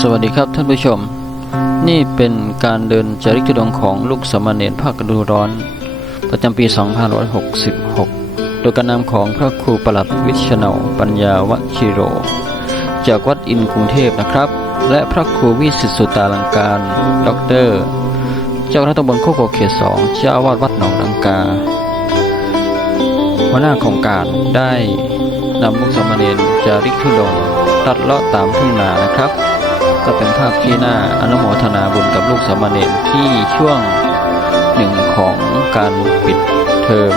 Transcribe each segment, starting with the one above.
สวัสดีครับท่านผู้ชม นี่เป็นการเดินจาริกธุดงของลูกสามเณรภาคฤดูร้อน ประจำปี 2566 โดยการนำของพระครูประหลัดวิชเนาปัญญาวชิโร จากวัดอินกรุงเทพนะครับ และพระครูวิสิตสุตาลังการดอกเตอร์เจ้าคณะตำบลโคกโกเขตสองเจ้าวาสวัดหนองลังกาหัวหน้าโครงการได้นำลูกสามเณรจาริกธุดงตัดเลาะตามทุ่งนานะครับ ก็เป็นภาพที่น่าอนุโมทนาบุญกับลูกสามเณรที่ช่วงหนึ่งของการปิดเทอม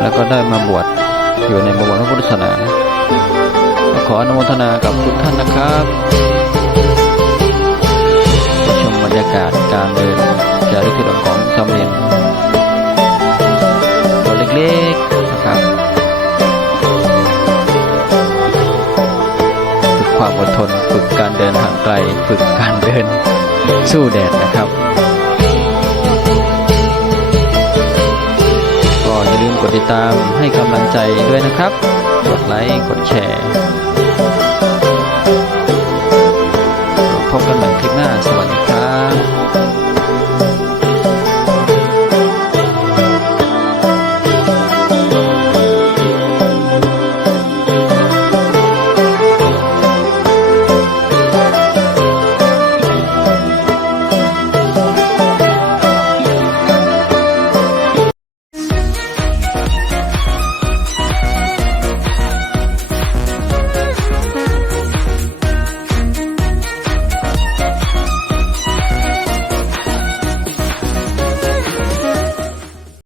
แล้วก็ได้มาบวชอยู่ในบวรพระพุทธศาสนา ขออนุโมทนากับทุกท่านนะครับชมบรรยากาศการเดินจาริกธุดงของสามเณร ความอดทน ฝึกการเดินทางไกล ฝึกการเดินสู้แดดนะครับ ก็อย่าลืมกดติดตามให้กำลังใจด้วยนะครับ กดไลค์กดแชร์พบกันใหม่คลิปหน้า สวัสดีครับ